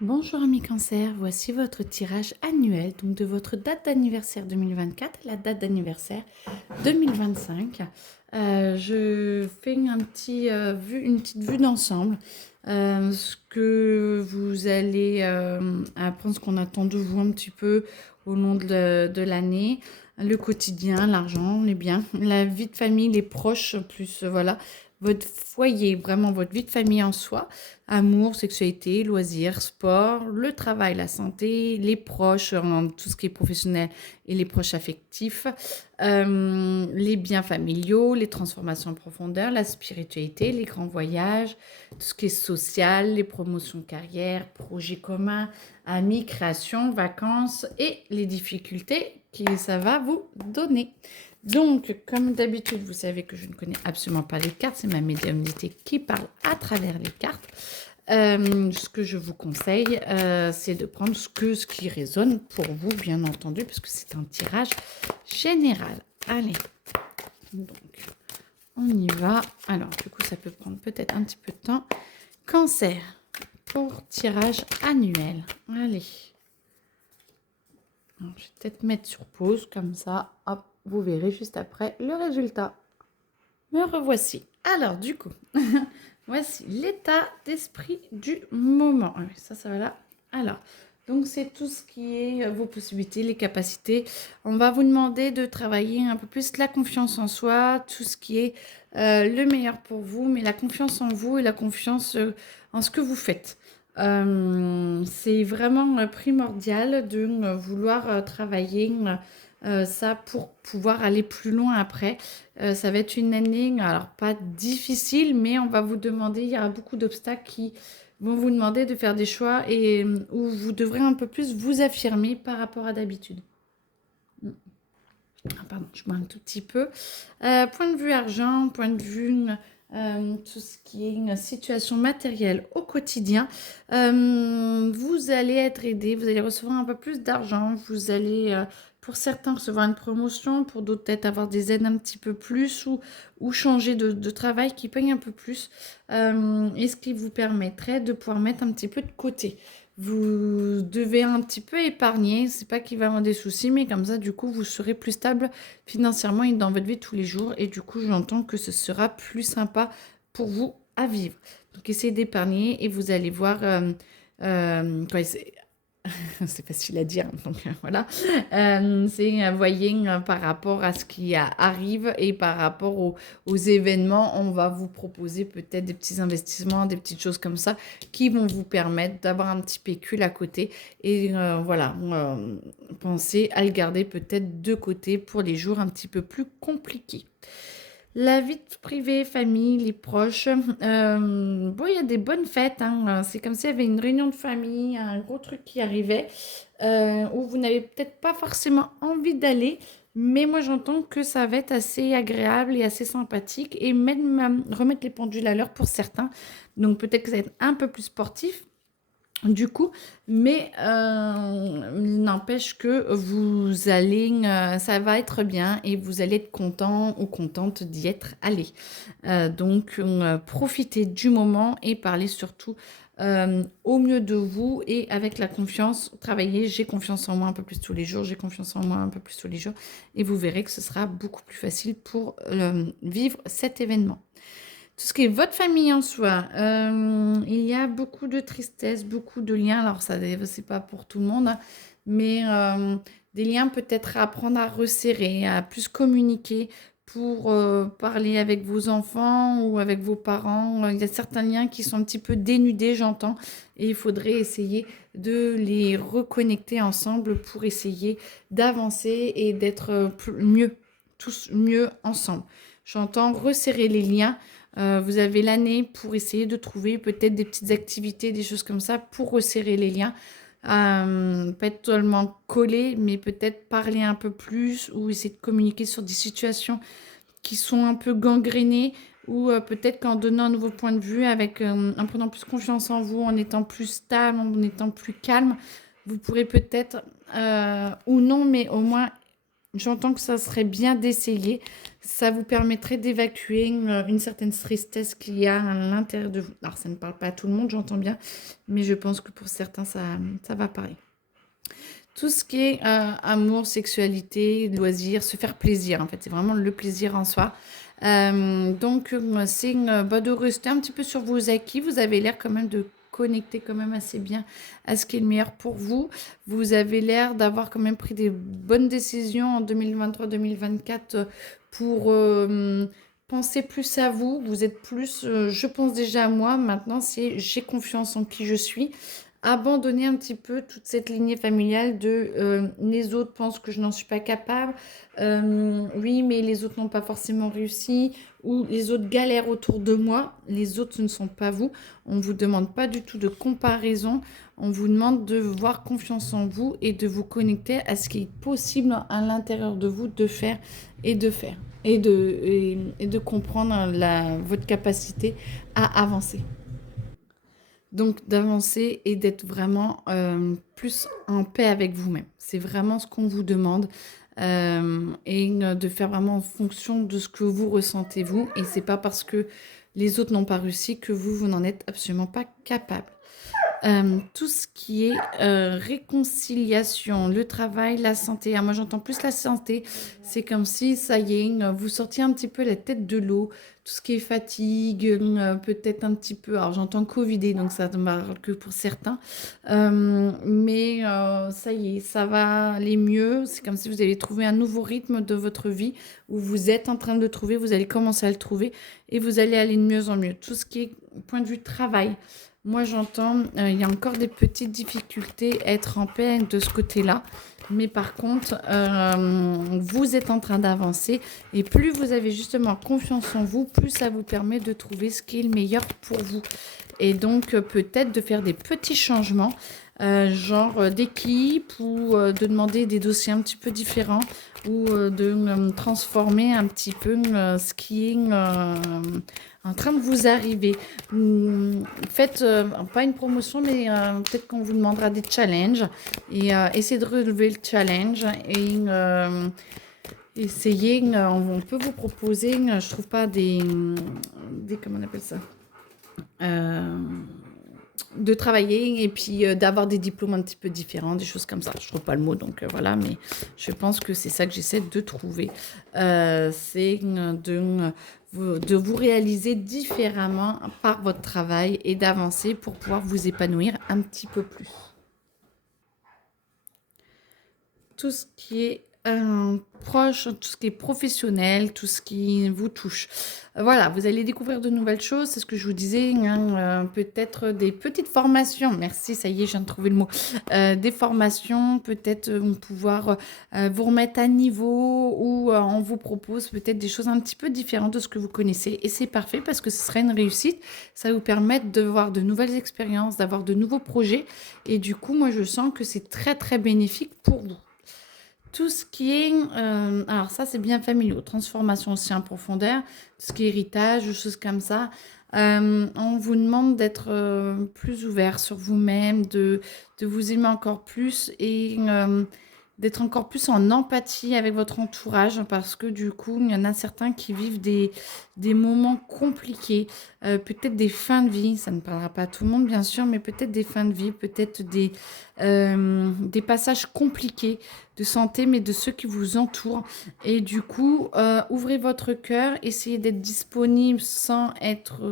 Bonjour amis cancer, voici votre tirage annuel donc de votre date d'anniversaire 2024 à la date d'anniversaire 2025. Je fais une petite vue d'ensemble, ce que vous allez apprendre, ce qu'on attend de vous un petit peu au long de l'année, le quotidien, l'argent, les biens, la vie de famille, les proches, plus voilà, votre foyer, vraiment votre vie de famille en soi. Amour, sexualité, loisirs, sport, le travail, la santé, les proches, tout ce qui est professionnel et les proches affectifs, les biens familiaux, les transformations en profondeur, la spiritualité, les grands voyages, tout ce qui est social, les promotions de carrière, projets communs, amis, création, vacances et les difficultés que ça va vous donner. Donc, comme d'habitude, vous savez que je ne connais absolument pas les cartes, c'est ma médiumnité qui parle à travers les cartes. Ce que je vous conseille, c'est de prendre ce qui résonne pour vous, bien entendu, parce que c'est un tirage général. Allez, donc, on y va. Alors, du coup, ça peut prendre peut-être un petit peu de temps. Cancer, pour tirage annuel. Allez. Alors, je vais peut-être mettre sur pause, comme ça, hop, vous verrez juste après le résultat. Me revoici. Alors, du coup, voici l'état d'esprit du moment. Ah oui, ça va là. Alors, donc c'est tout ce qui est vos possibilités, les capacités. On va vous demander de travailler un peu plus la confiance en soi, tout ce qui est le meilleur pour vous, mais la confiance en vous et la confiance en ce que vous faites. C'est vraiment primordial de vouloir travailler ça pour pouvoir aller plus loin après. Ça va être une année, alors pas difficile, mais on va vous demander, il y aura beaucoup d'obstacles qui vont vous demander de faire des choix et où vous devrez un peu plus vous affirmer par rapport à d'habitude. Pardon, je bois un tout petit peu. Point de vue argent, point de vue tout ce qui est une situation matérielle au quotidien, vous allez être aidé, vous allez recevoir un peu plus d'argent, vous allez, pour certains, recevoir une promotion, pour d'autres, peut-être avoir des aides un petit peu plus ou changer de travail qui paye un peu plus, et ce qui vous permettrait de pouvoir mettre un petit peu de côté. Vous devez un petit peu épargner, c'est pas qu'il va y avoir des soucis, mais comme ça, du coup, vous serez plus stable financièrement et dans votre vie de tous les jours. Et du coup, j'entends que ce sera plus sympa pour vous à vivre. Donc, essayez d'épargner et vous allez voir. C'est facile à dire, donc voilà. C'est, voyez, par rapport à ce qui arrive et par rapport aux événements, on va vous proposer peut-être des petits investissements, des petites choses comme ça qui vont vous permettre d'avoir un petit pécule à côté. Et voilà, pensez à le garder peut-être de côté pour les jours un petit peu plus compliqués. La vie privée, famille, les proches. Bon, il y a des bonnes fêtes, hein. C'est comme s'il y avait une réunion de famille, un gros truc qui arrivait, où vous n'avez peut-être pas forcément envie d'aller, mais moi j'entends que ça va être assez agréable et assez sympathique, et même remettre les pendules à l'heure pour certains. Donc peut-être que ça va être un peu plus sportif, du coup, mais il n'empêche que vous allez, ça va être bien et vous allez être content ou contente d'y être allé. Donc, profitez du moment et parlez surtout au mieux de vous et avec la confiance. Travaillez, j'ai confiance en moi un peu plus tous les jours, j'ai confiance en moi un peu plus tous les jours et vous verrez que ce sera beaucoup plus facile pour vivre cet événement. Tout ce qui est votre famille en soi, il y a beaucoup de tristesse, beaucoup de liens. Alors, ça, c'est pas pour tout le monde, hein, mais des liens peut-être à apprendre à resserrer, à plus communiquer pour parler avec vos enfants ou avec vos parents. Il y a certains liens qui sont un petit peu dénudés, j'entends, et il faudrait essayer de les reconnecter ensemble pour essayer d'avancer et d'être mieux, tous mieux ensemble. J'entends resserrer les liens. Vous avez l'année pour essayer de trouver peut-être des petites activités, des choses comme ça pour resserrer les liens. Pas être totalement collé, mais peut-être parler un peu plus ou essayer de communiquer sur des situations qui sont un peu gangrénées ou peut-être qu'en donnant un nouveau point de vue, en prenant plus confiance en vous, en étant plus stable, en étant plus calme, vous pourrez peut-être, ou non, mais au moins J'entends que ça serait bien d'essayer. Ça vous permettrait d'évacuer une certaine tristesse qu'il y a à l'intérieur de vous. Alors, ça ne parle pas à tout le monde, j'entends bien, mais je pense que pour certains, ça va parler. Tout ce qui est amour, sexualité, loisirs, se faire plaisir, en fait, c'est vraiment le plaisir en soi. Donc, c'est de rester un petit peu sur vos acquis. Vous avez l'air quand même de connecter quand même assez bien à ce qui est le meilleur pour vous. Vous avez l'air d'avoir quand même pris des bonnes décisions en 2023-2024 pour penser plus à vous. Vous êtes plus, je pense déjà à moi. Maintenant, c'est j'ai confiance en qui je suis. Abandonner un petit peu toute cette lignée familiale de les autres pensent que je n'en suis pas capable, oui, mais les autres n'ont pas forcément réussi, ou les autres galèrent autour de moi, les autres ce ne sont pas vous. On ne vous demande pas du tout de comparaison, on vous demande de voir confiance en vous et de vous connecter à ce qui est possible à l'intérieur de vous de faire et de faire et de comprendre votre capacité à avancer. Donc d'avancer et d'être vraiment plus en paix avec vous-même. C'est vraiment ce qu'on vous demande et de faire vraiment en fonction de ce que vous ressentez vous. Et c'est pas parce que les autres n'ont pas réussi que vous n'en êtes absolument pas capable. Tout ce qui est réconciliation, le travail, la santé. Ah, moi, j'entends plus la santé. C'est comme si, ça y est, vous sortiez un petit peu la tête de l'eau. Tout ce qui est fatigue, peut-être un petit peu. Alors, j'entends Covidé, donc ça ne parle que pour certains. Mais ça y est, ça va aller mieux. C'est comme si vous avez trouvé un nouveau rythme de votre vie où vous êtes en train de le trouver. Vous allez commencer à le trouver et vous allez aller de mieux en mieux. Tout ce qui est point de vue travail. Moi, j'entends, il y a encore des petites difficultés à être en paix de ce côté-là. Mais par contre, vous êtes en train d'avancer. Et plus vous avez justement confiance en vous, plus ça vous permet de trouver ce qui est le meilleur pour vous. Et donc, peut-être de faire des petits changements, genre d'équipe ou de demander des dossiers un petit peu différents ou de transformer un petit peu ce qui est en train de vous arriver. Faites pas une promotion, mais peut-être qu'on vous demandera des challenges et essayez de relever le challenge et essayez. On peut vous proposer, je trouve pas des comment on appelle ça, euh, de travailler et puis d'avoir des diplômes un petit peu différents, des choses comme ça. Je trouve pas le mot, donc voilà, mais je pense que c'est ça que j'essaie de trouver. C'est de vous réaliser différemment par votre travail et d'avancer pour pouvoir vous épanouir un petit peu plus. Tout ce qui est proche, tout ce qui est professionnel, tout ce qui vous touche. Voilà, vous allez découvrir de nouvelles choses, c'est ce que je vous disais, peut-être des petites formations, merci, ça y est, je viens de trouver le mot, des formations, peut-être pouvoir vous remettre à niveau ou on vous propose peut-être des choses un petit peu différentes de ce que vous connaissez et c'est parfait parce que ce serait une réussite, ça va vous permettre de voir de nouvelles expériences, d'avoir de nouveaux projets et du coup, moi, je sens que c'est très, très bénéfique pour vous. Tout ce qui est, alors ça c'est bien familial, transformation aussi en profondeur, tout ce qui est héritage, des choses comme ça. On vous demande d'être plus ouvert sur vous-même, de vous aimer encore plus et d'être encore plus en empathie avec votre entourage parce que du coup, il y en a certains qui vivent des moments compliqués, peut-être des fins de vie, ça ne parlera pas à tout le monde bien sûr, mais peut-être des fins de vie, peut-être des passages compliqués de santé, mais de ceux qui vous entourent. Et du coup, ouvrez votre cœur, essayez d'être disponible sans être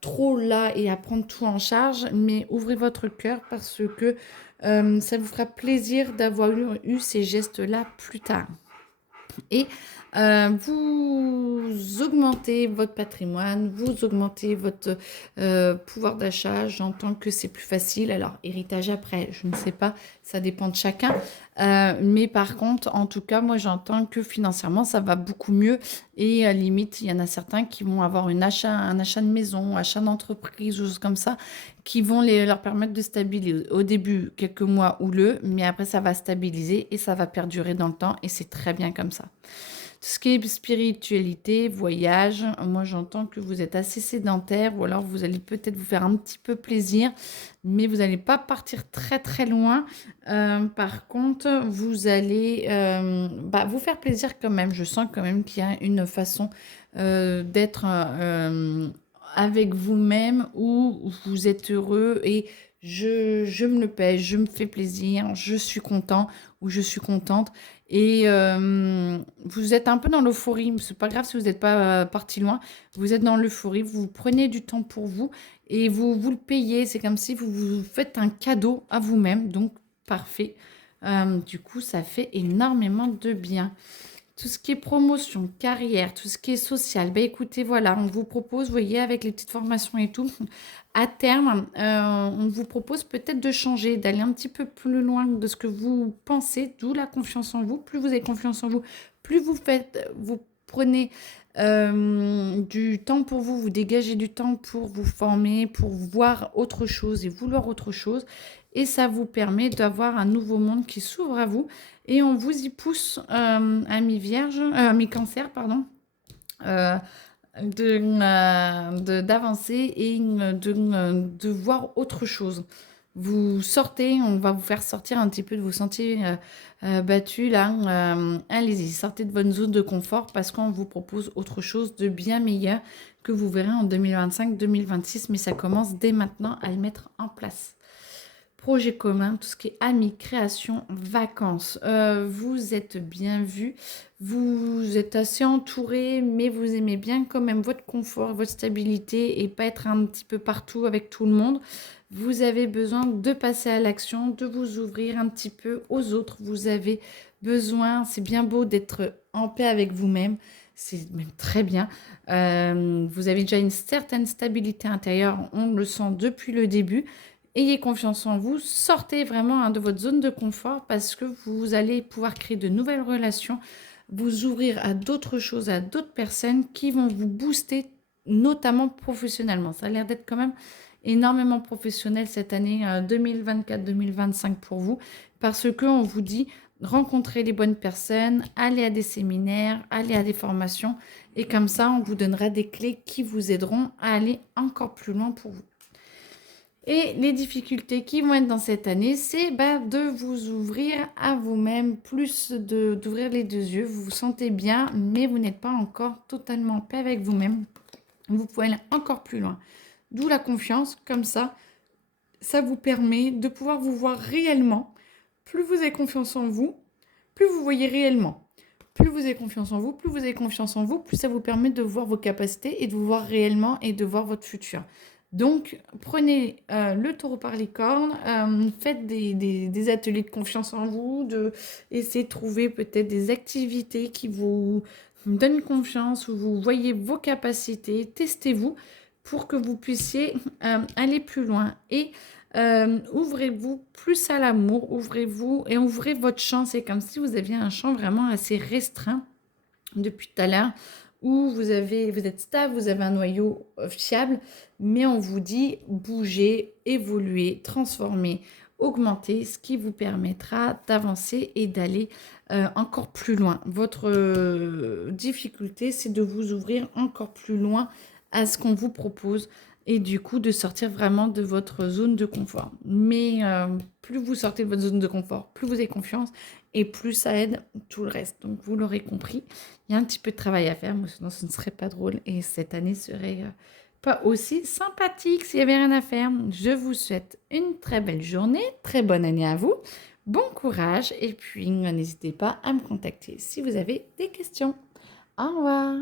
trop là et à prendre tout en charge, mais ouvrez votre cœur parce que ça vous fera plaisir d'avoir eu ces gestes-là plus tard. Et vous augmentez votre patrimoine, vous augmentez votre pouvoir d'achat. J'entends que c'est plus facile. Alors, héritage après, je ne sais pas, ça dépend de chacun. Mais par contre, en tout cas, moi, j'entends que financièrement, ça va beaucoup mieux. Et limite, il y en a certains qui vont avoir un achat de maison, achat d'entreprise, choses comme ça, qui vont leur permettre de stabiliser. Au début, quelques mois houleux, mais après, ça va stabiliser et ça va perdurer dans le temps. Et c'est très bien comme ça. ce qui est spiritualité, voyage, moi j'entends que vous êtes assez sédentaire ou alors vous allez peut-être vous faire un petit peu plaisir, mais vous n'allez pas partir très très loin. Par contre, vous allez vous faire plaisir quand même. Je sens quand même qu'il y a une façon d'être avec vous-même où vous êtes heureux et je me le pèse, je me fais plaisir, je suis content ou je suis contente. Et vous êtes un peu dans l'euphorie. C'est pas grave si vous n'êtes pas parti loin. Vous êtes dans l'euphorie. Vous prenez du temps pour vous et vous le payez. C'est comme si vous vous faites un cadeau à vous-même. Donc, parfait. Du coup, ça fait énormément de bien. Tout ce qui est promotion, carrière, tout ce qui est social, bah écoutez, voilà, on vous propose, vous voyez, avec les petites formations et tout, à terme, on vous propose peut-être de changer, d'aller un petit peu plus loin de ce que vous pensez, d'où la confiance en vous. Plus vous avez confiance en vous, plus vous prenez du temps pour vous, vous dégagez du temps pour vous former, pour voir autre chose et vouloir autre chose. Et ça vous permet d'avoir un nouveau monde qui s'ouvre à vous. Et on vous y pousse à mi-vierge, mi-cancer, pardon, d'avancer et de voir autre chose. Vous sortez, on va vous faire sortir un petit peu de vos sentiers battus là. Allez-y, sortez de votre zone de confort parce qu'on vous propose autre chose de bien meilleur que vous verrez en 2025-2026, mais ça commence dès maintenant à le mettre en place. Projet commun, tout ce qui est amis, création, vacances. Vous êtes bien vu, vous êtes assez entouré, mais vous aimez bien quand même votre confort, votre stabilité et pas être un petit peu partout avec tout le monde. Vous avez besoin de passer à l'action, de vous ouvrir un petit peu aux autres. Vous avez besoin, c'est bien beau d'être en paix avec vous-même. C'est même très bien. Vous avez déjà une certaine stabilité intérieure, on le sent depuis le début. Ayez confiance en vous, sortez vraiment de votre zone de confort parce que vous allez pouvoir créer de nouvelles relations, vous ouvrir à d'autres choses, à d'autres personnes qui vont vous booster, notamment professionnellement. Ça a l'air d'être quand même énormément professionnel cette année 2024-2025 pour vous parce qu'on vous dit rencontrez les bonnes personnes, allez à des séminaires, allez à des formations et comme ça, on vous donnera des clés qui vous aideront à aller encore plus loin pour vous. Et les difficultés qui vont être dans cette année, c'est de vous ouvrir à vous-même, plus d'ouvrir les deux yeux. Vous vous sentez bien, mais vous n'êtes pas encore totalement en paix avec vous-même. Vous pouvez aller encore plus loin. D'où la confiance, comme ça vous permet de pouvoir vous voir réellement. Plus vous avez confiance en vous, plus vous voyez réellement. Plus vous avez confiance en vous, plus vous avez confiance en vous, plus ça vous permet de voir vos capacités et de vous voir réellement et de voir votre futur. Donc, prenez le taureau par les cornes, faites des ateliers de confiance en vous, essayez de trouver peut-être des activités qui vous donnent confiance, où vous voyez vos capacités, testez-vous pour que vous puissiez aller plus loin. Et ouvrez-vous plus à l'amour, ouvrez-vous et ouvrez votre champ. C'est comme si vous aviez un champ vraiment assez restreint depuis tout à l'heure où vous êtes stable, vous avez un noyau fiable, mais on vous dit bouger, évoluer, transformer, augmenter, ce qui vous permettra d'avancer et d'aller encore plus loin. Votre difficulté, c'est de vous ouvrir encore plus loin à ce qu'on vous propose et du coup de sortir vraiment de votre zone de confort. Mais plus vous sortez de votre zone de confort, plus vous avez confiance et plus ça aide tout le reste. Donc vous l'aurez compris, il y a un petit peu de travail à faire, mais sinon ce ne serait pas drôle et cette année serait pas aussi sympathique s'il n'y avait rien à faire. Je vous souhaite une très belle journée, très bonne année à vous, bon courage et puis n'hésitez pas à me contacter si vous avez des questions. Au revoir.